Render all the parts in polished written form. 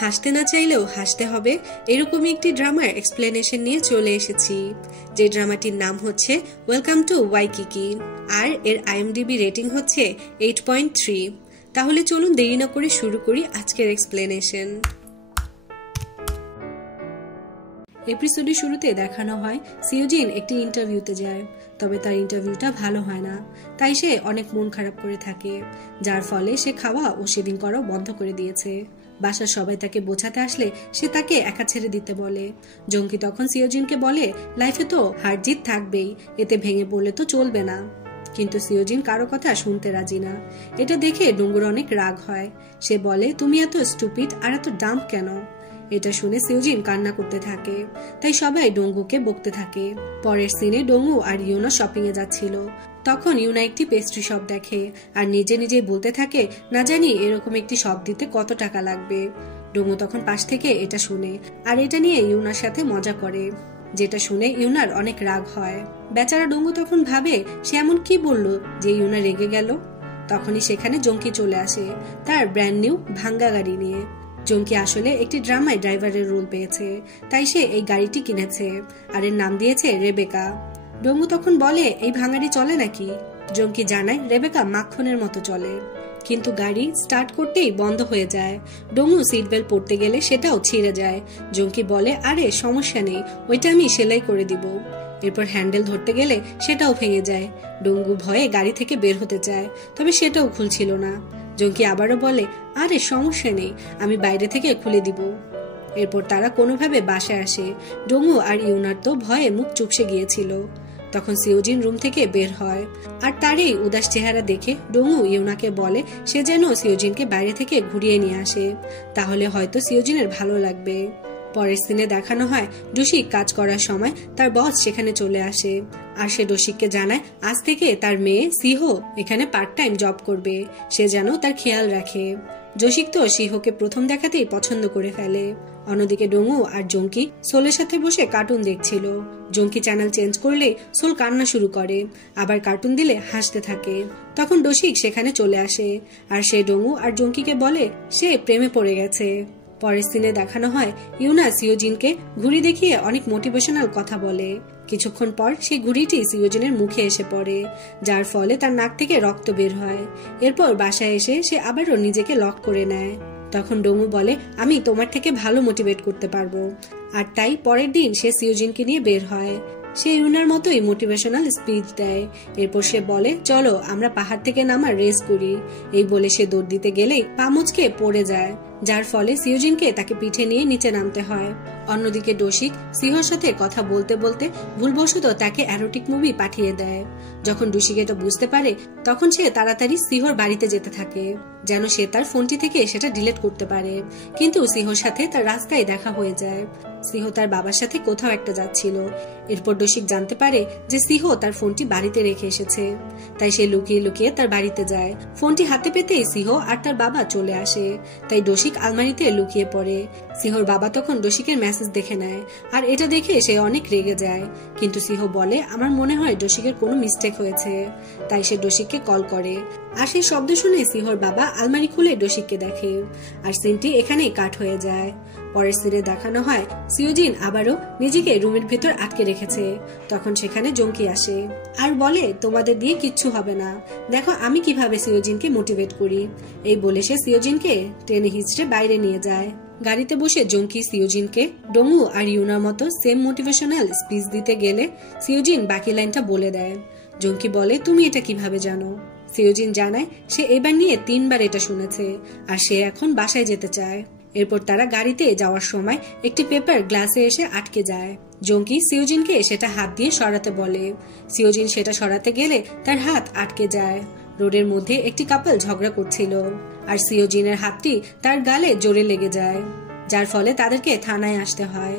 হাসতে না চাইলেও হাসতে হবে এরকমই একটি ড্রামার এক্সপ্লেনেশন নিয়ে চলে এসেছি, যে ড্রামাটির নাম হচ্ছে ওয়েলকাম টু ওয়াইকিকি, আর এর আইএমডিবি রেটিং হচ্ছে 8.3। তাহলে চলুন দেরি না করে শুরু করি আজকের এক্সপ্লেনেশন। এপিসোডের শুরুতে দেখানো হয় সিওজিন একটি ইন্টারভিউতে যায়, তবে তার ইন্টারভিউটা ভালো হয় না, তাই সে অনেক মন খারাপ করে থাকে, যার ফলে সে খাওয়া ও শেভিং করাও বন্ধ করে দিয়েছে। বাসার সবাই তাকে বোঝাতে আসলে সে তাকে একা ছেড়ে দিতে বলে। জঙ্কি তখন সিওজিনকে বলে লাইফে তো হার জিত থাকবেই, এতে ভেঙে পড়লে তো চলবে না। কিন্তু সিওজিন কারো কথা শুনতে রাজি না। এটা দেখে ডঙ্গুর অনেক রাগ হয়। সে বলে তুমি এত স্টুপিড আর এত ডাম্প কেন। এটা শুনে সিওজিন কান্না করতে থাকে, তাই সবাই ডঙ্গুকে বকতে থাকে। পরের সিনে ডঙ্গু আর ইউনা শপিং এ যাচ্ছিল। তখন ইউনা একটি পেস্ট্রি শপ দেখে আর নিজে নিজে বলতে থাকে না জানি এরকম একটি শপ দিতে কত টাকা লাগবে। ডঙ্গু তখন পাশ থেকে এটা শুনে আর এটা নিয়ে ইউনার সাথে মজা করে, যেটা শুনে ইউনার অনেক রাগ হয়। বেচারা ডঙ্গু তখন ভাবে সে এমন কি বললো যে ইউনা রেগে গেল। তখনই সেখানে জঙ্কি চলে আসে তার ব্র্যান্ড নিউ ভাঙ্গা গাড়ি নিয়ে। জঙ্কি আসলে একটি ড্রামায় ড্রাইভারের রোল পেয়েছে, তাই সে এই গাড়িটি কিনেছে আর এর নাম দিয়েছে রেবেকা। ডঙ্গু তখন বলে এই ভাঙাড়ি চলে নাকি। জঙ্কি জানায় রেবেকা মাখনের মতো চলে, কিন্তু গাড়ি স্টার্ট করতেই বন্ধ হয়ে যায়। ডঙ্গু সিট বেল্ট পরতে গেলে সেটাও ছিঁড়ে যায়। জঙ্কি বলে আরে সমস্যা নেই, ওইটা আমি সেলাই করে দিব। এরপর হ্যান্ডেল ধরতে গেলে সেটাও ভেঙে যায়। ডঙ্গু ভয়ে গাড়ি থেকে বের হতে চায়, তবে সেটাও খুলছিল না। জঙ্কি আবারও বলে আরে সমস্যা নেই, আমি বাইরে থেকে খুলে দিব। এরপর তারা কোনোভাবে বাসায় আসে। ডঙ্গু আর ইউনার তো ভয়ে মুখ চুপসে গিয়েছিল। তখন সিওজিন রুম থেকে বের হয় আর তার এই উদাস চেহারা দেখে ডঙ্গু ইউনাকে বলে সে যেন সিওজিনকে বাইরে থেকে ঘুরিয়ে নিয়ে আসে, তাহলে হয়তো সিওজিনের ভালো লাগবে। পরের সিনে দেখানো হয় ডোশিক কাজ করার সময় তার বস সেখানে চলে আসে আর সে ডোশিককে জানায় আজ থেকে তার মেয়ে সিহো এখানে পার্ট টাইম জব করবে, সে যেন তার খেয়াল রাখে। ডোশিক তো সিহোকে প্রথম দেখাতেই পছন্দ করে ফেলে। অন্যদিকে ডঙ্গু আর জঙ্কি সোলের সাথে বসে কার্টুন দেখছিল। জঙ্কি চ্যানেল চেঞ্জ করলে সোল কান্না শুরু করে, আবার কার্টুন দিলে হাসতে থাকে। তখন ডোশিক সেখানে চলে আসে আর সে ডঙ্গু আর জঙ্কিকে বলে সে প্রেমে পড়ে গেছে। পরের সিনে দেখানো হয় ইউনা সিওজিনকে ঘুড়ি দেখিয়ে অনেক মোটিভেশনাল কথা বলে। কিছুক্ষণ পর সেই ঘুড়িটি সিওজিনের মুখে এসে পড়ে, যার ফলে তার নাক থেকে রক্ত বের হয়। এরপর বাসায় এসে সে আবারও নিজেকে লক করে নেয়। তখন ডঙ্গু বলে আমি তোমার থেকে ভালো মোটিভেট করতে পারবো, আর তাই পরের দিন সে সিওজিনকে নিয়ে বের হয়। সে ইউনার মতোই মোটিভেশনাল স্পিচ দেয়। এরপর সে বলে চলো আমরা পাহাড় থেকে নামার রেস করি। এই বলে সে দৌড় দিতে গেলেই পা মুচকে পড়ে যায়, যার ফলে সিওজিনকে তাকে পিঠে নিয়ে নিচে নামতে হয়। অন্যদিকে ডোশিক সিহোর সাথে কথা বলতে বলতে ভুলবশত তাকে অ্যারোটিক মুভি পাঠিয়ে দেয়। যখন ডোশিক এটা বুঝতে পারে তখন সে তাড়াতাড়ি সিহোর বাড়িতে যেতে থাকে, যেন সে তার ফোনটি থেকে সেটা ডিলিট করতে পারে। কিন্তু সিহোর সাথে তার রাস্তায় দেখা হয়ে যায়। সিহো তার বাবার সাথে কোথাও একটা যাচ্ছিল। এরপর ডোশিক জানতে পারে যে সিহো তার ফোনটি বাড়িতে রেখে এসেছে, তাই সে লুকিয়ে লুকিয়ে তার বাড়িতে যায়। ফোনটি হাতে পেতেই সিহো আর তার বাবা চলে আসে, তাই ডোশিক আলমারিতে লুকিয়ে পড়ে। সিহোর বাবা তখন ডোশিকের মেসেজ দেখে নেয় আর এটা দেখে সে অনেক রেগে যায়। কিন্তু সিহো বলে আমার মনে হয় ডোশিকের কোনো মিস্টেক হয়েছে, তাই সে ডোশিককে কল করে। আর সেই শব্দ শুনে সিহোর বাবা আলমারি খুলে ডোশিককে দেখে আর সিনটি এখানেই কাট হয়ে যায়। পরের সিনে দেখানো হয় সিওজিন আবারও নিজেকে রুমের ভেতর আটকে রেখেছে। তখন সেখানে জঙ্কি আসে আর বলে তোমাদের দিয়ে কিচ্ছু হবে না, দেখো আমি কিভাবে সিওজিনকে মোটিভেট করি। এই বলে সে সিওজিনকে টেনে হিচড়ে বাইরে নিয়ে যায়। গাড়িতে বসে জঙ্কি সিওজিনকে ডঙ্গু আর ইউনার মতো সেম মোটিভেশনাল স্পিচ দিতে গেলে সিওজিন বাকি লাইনটা বলে দেয়। জঙ্কি বলে তুমি এটা কিভাবে জানো। সিওজিন জানায় সে এবার নিয়ে 3 বার এটা শুনেছে আর সে এখন বাসায় যেতে চায়। এরপর তারা গাড়িতে যাওয়ার সময় একটি পেপার গ্লাসে এসে আটকে যায়। জঙ্কি সিওজিনকে সেটা হাত দিয়ে সরাতে বলে। সিওজিন সেটা সরাতে গেলে তার হাত আটকে যায়। রোডের মধ্যে একটি কাপল ঝগড়া করছিল আর সিওজিনের হাতটি তার গালে জোরে লেগে যায়, যার ফলে তাদেরকে থানায় আসতে হয়।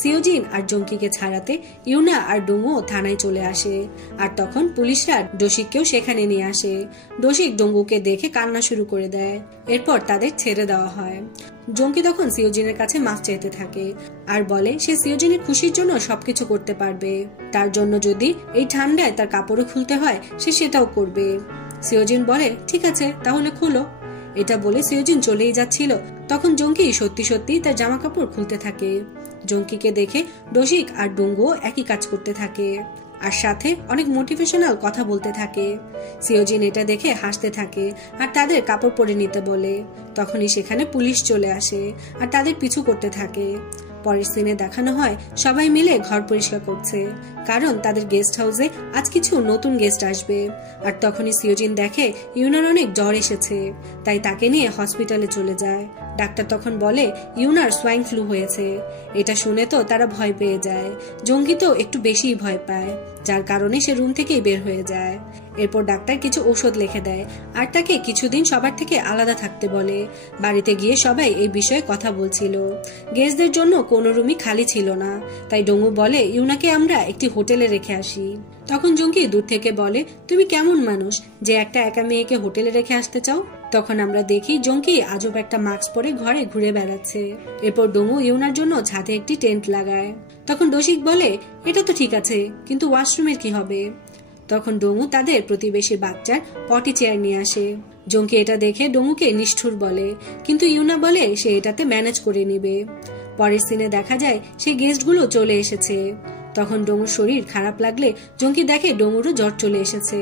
সিওজিন আর জঙ্কিকে ছাড়াতে ইউনা আর ডঙ্গু থানায় চলে আসে আর তখন পুলিশরা ডোশিককেও সেখানে নিয়ে আসে। ডোশিক ডঙ্গুকে দেখে কান্না শুরু করে দেয়। এরপর তাদের ছেড়ে দেওয়া হয়। জঙ্কি তখন সিওজিনের কাছে মাফ চাইতে থাকে আর বলে সে সিওজিনের খুশির জন্য সবকিছু করতে পারবে, তার জন্য যদি এই ঠান্ডায় তার কাপড়ও খুলতে হয় সে সেটাও করবে। সিওজিন বলে ঠিক আছে তাহলে খুলো। এটা বলে সিওজিন চলেই যাচ্ছিল, তখন জঙ্কি সত্যি সত্যি তার জামা কাপড় খুলতে থাকে। জঙ্কিকে দেখে ডোশিক আর ডুঙ্গো একই কাজ করতে থাকে আর সাথে অনেক মোটিভেশনাল কথা বলতে থাকে। সিওজিন এটা দেখে হাসতে থাকে আর তাদের কাপড় পরে নিতে বলে। তখনই সেখানে পুলিশ চলে আসে আর তাদের পিছু করতে থাকে। পরের সিনে দেখানো হয় সবাই মিলে ঘর পরিষ্কার করছে, কারণ তাদের গেস্ট হাউসে আজ কিছু নতুন গেস্ট আসবে। আর তখনই সিওজিন দেখে ইউনার অনেক জ্বর এসেছে, তাই তাকে নিয়ে হসপিটালে চলে যায়। ডাক্তার তখন বলে ইউনার সোয়াইন ফ্লু হয়েছে। এটা শুনে তো তারা ভয় পেয়ে যায়। জঙ্গি তো একটু বেশিই ভয় পায়, যার কারণে সে রুম থেকেই বের হয়ে যায়। এরপর ডাক্তার কিছু ঔষধ লিখে দেয় আর তাকে কিছুদিন সবার থেকে আলাদা থাকতে বলে। বাড়িতে গিয়ে সবাই এই বিষয়ে কথা বলছিল। গেস্টদের জন্য কোনো রুমই খালি ছিল না, তাই ডোঙ্গু বলে ইউনাকে আমরা একটি হোটেলে রেখে আসি। তখন জঙ্গি দূর থেকে বলে তুমি কেমন মানুষ যে একটা একা মেয়েকে হোটেলে রেখে আসতে চাও। তখন আমরা দেখি জঙ্কি আজব একটা মাস্ক পরে ঘরে ঘুরে বেড়াচ্ছে। এরপর ডোঙ্গু ইউনার জন্য ছাদে একটি টেন্ট লাগায়। তখন ডোশিক বলে এটা তো ঠিক আছে, কিন্তু ওয়াশরুমের কি হবে? তখন ডোঙ্গু তাদের প্রতিবেশী বাচ্চার পটি চেয়ার নিয়ে আসে। জঙ্কি এটা দেখে ডোঙ্গুকে নিষ্ঠুর বলে, কিন্তু ইউনা বলে সে এটাতে ম্যানেজ করে নিবে। পরের সিনে দেখা যায় সেই গেস্টগুলো চলে এসেছে। তখন ডোঙ্গুর শরীর খারাপ লাগলে জঙ্কি দেখে ডোঙ্গুরও জ্বর চলে এসেছে।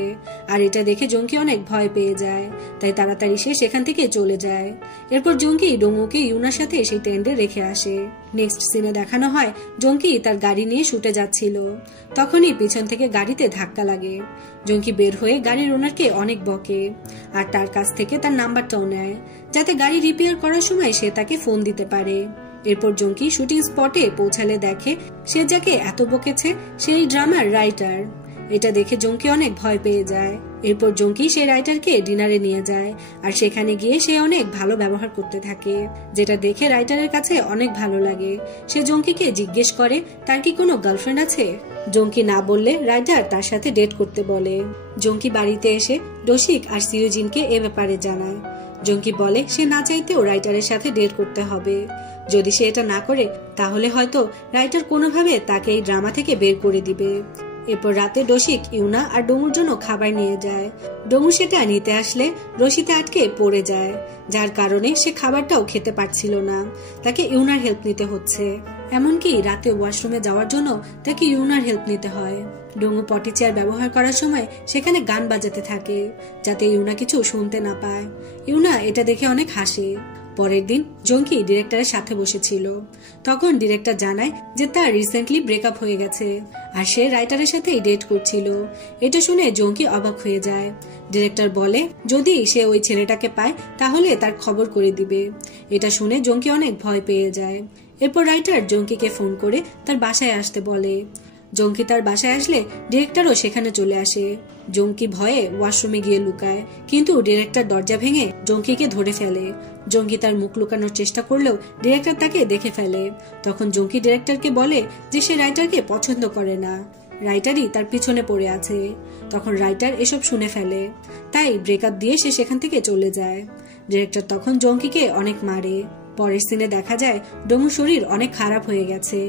আর এটা দেখে জঙ্কি অনেক ভয় পেয়ে যায়, তাই তাড়াতাড়ি সে সেখান থেকে চলে যায়। এরপর জঙ্কি ডোঙ্গুকে ইউনার সাথে সেই টেন্টে রেখে আসে। নেক্সট সিনে দেখানো হয় জঙ্কি তার গাড়ি নিয়ে শুটে যাচ্ছিল। তখনই পিছন থেকে গাড়িতে ধাক্কা লাগে। জঙ্কি বের হয়ে গাড়ির ওনারকে অনেক বকে আর তার কাছ থেকে তার নাম্বারটাও নেয়, যাতে গাড়ি রিপেয়ার করার সময় সে তাকে ফোন দিতে পারে। এরপর জঙ্কি শুটিং স্পটে পৌঁছালে দেখে সে যাকে এত বকেছে সেই ড্রামার রাইটার। এটা দেখে জঙ্কি অনেক ভয় পেয়ে যায়। এরপর জঙ্কি সেই রাইটারকে ডিনারে নিয়ে যায় আর সেখানে গিয়ে সে অনেক ভালো ব্যবহার করতে থাকে, যেটা দেখে রাইটারের কাছে অনেক ভালো লাগে। সে জঙ্কিকে জিজ্ঞেস করে তার কি কোনো গার্লফ্রেন্ড আছে। জঙ্কি না বললে রাইটার তার সাথে ডেট করতে বলে। জঙ্কি বাড়িতে এসে ডোশিক আর সিওজিনকে এ ব্যাপারে জানায়। জঙ্কি বলে সে না চাইতেও রাইটারের সাথে ডেট করতে হবে। যদি সে এটা না করে তাহলে হয়তো রাইটার কোনোভাবে তাকে এই ড্রামা থেকে বের করে দিবে। এরপর রাতে ডোশিক ইউনা আর ডোঙ্গুর জন্য খাবার নিয়ে যায়। ডোঙ্গু সেটা নিতে আসলে রশিতে আটকে পড়ে যায়, যার কারণে সে খাবারটাও খেতে পারছিল না। তাকে ইউনার হেল্প নিতে হচ্ছে, এমনকি রাতে ওয়াশরুমে যাওয়ার জন্য তাকে ইউনার হেল্প নিতে হয়। ডোঙ্গু পটি চেয়ার ব্যবহার করার সময় সেখানে গান বাজাতে থাকে, যাতে ইউনা কিছু শুনতে না পায়। ইউনা এটা দেখে অনেক হাসে। পরের দিন জঙ্কি ডিরেক্টরের সাথে বসেছিল। তখন ডিরেক্টর জানায় যে তার রিসেন্টলি ব্রেকআপ হয়ে গেছে আর সে রাইটারের সাথেই ডেট করছিল। এটা শুনে জঙ্কি অবাক হয়ে যায়। ডিরেক্টর বলে যদি সে ওই ছেলেটাকে পায় তাহলে তার খবর করে দিবে। এটা শুনে জঙ্কি অনেক ভয় পেয়ে যায়। এরপর রাইটার জঙ্কিকে ফোন করে তার বাসায় আসতে বলে। জঙ্কি তার বাসায় আসলে ডিরেক্টরও সেখানে চলে আসে। জঙ্কি ভয়ে ওয়াশরুমে গিয়ে লুকায়, কিন্তু ডিরেক্টর দরজা ভেঙে জঙ্কিকে ধরে ফেলে। জঙ্কি তার মুখ লুকানোর চেষ্টা করলেও ডিরেক্টর তাকে দেখে ফেলে। তখন জঙ্কি ডিরেক্টরকে বলে যে সে রাইটারকে পছন্দ করে না, রাইটারই তার পিছনে পড়ে আছে। তখন রাইটার এসব শুনে ফেলে, তাই ব্রেকআপ দিয়ে সে সেখান থেকে চলে যায়। ডিরেক্টর তখন জঙ্কিকে অনেক মারে। পরের সিনে দেখা যায় ডোঙ্গুর শরীর অনেক খারাপ হয়ে গেছে,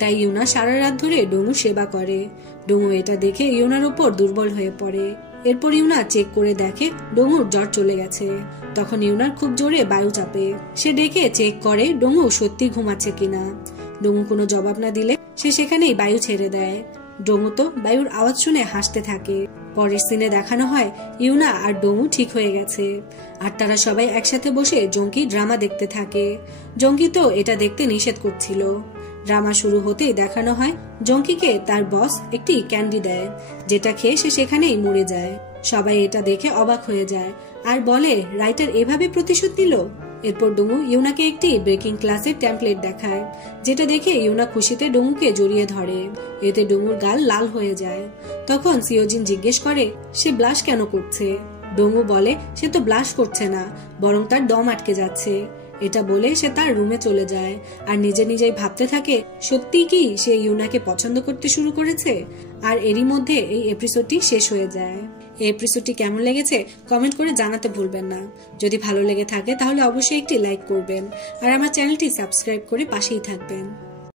তাই ইউনা সারা রাত ধরে ডোঙ্গুর সেবা করে। ডোঙ্গু এটা দেখে ইউনার উপর দুর্বল হয়ে পড়ে। এরপর ইউনা চেক করে দেখে ডোঙ্গুর জ্বর চলে গেছে। তখন ইউনার খুব জোরে বায়ু চাপে। সে ডেকে চেক করে ডোঙ্গু সত্যি ঘুমাচ্ছে কিনা। ডোঙ্গু কোনো জবাব না দিলে সে সেখানেই বায়ু ছেড়ে দেয়। ডোঙ্গু তো বায়ুর আওয়াজ শুনে হাসতে থাকে। পরের সিনে দেখানো হয় ইউনা আর ডোঙ্গু ঠিক হয়ে গেছে আর তারা সবাই একসাথে বসে জঙ্কি ড্রামা দেখতে থাকে। জঙ্কি তো এটা দেখতে নিষেধ করছিল। ড্রামা শুরু হতেই দেখানো হয় জঙ্কিকে তার বস একটি ক্যান্ডি দেয়, যেটা খেয়ে সে সেখানেই মরে যায়। সবাই এটা দেখে অবাক হয়ে যায় আর বলে রাইটার এভাবে প্রতিশোধ নিল। এরপর ডোঙ্গু ইউনাকে একটি ব্রেকিং ক্লাসের টেমপ্লেট দেখায়, যেটা দেখে ইউনা খুশিতে ডোঙ্গুকে জড়িয়ে ধরে। এতে ডোঙ্গুর গাল লাল হয়ে যায়। তখন সিওজিন জিজ্ঞেস করে সে ব্লাশ কেন করছে। ডোঙ্গু বলে সে তো ব্লাশ করছে না, বরং তার দম আটকে যাচ্ছে। এটা বলে সে তার রুমে চলে যায় আর নিজে নিজেই ভাবতে থাকে সত্যি কি সে ইউনাকে পছন্দ করতে শুরু করেছে। আর এরই মধ্যে এই এপিসোডটি শেষ হয়ে যায়। এই এপিসোডটি কেমন লেগেছে কমেন্ট করে জানাতে ভুলবেন না। যদি ভালো লেগে থাকে তাহলে অবশ্যই একটি লাইক করবেন আর আমার চ্যানেলটি সাবস্ক্রাইব করে পাশেই থাকবেন।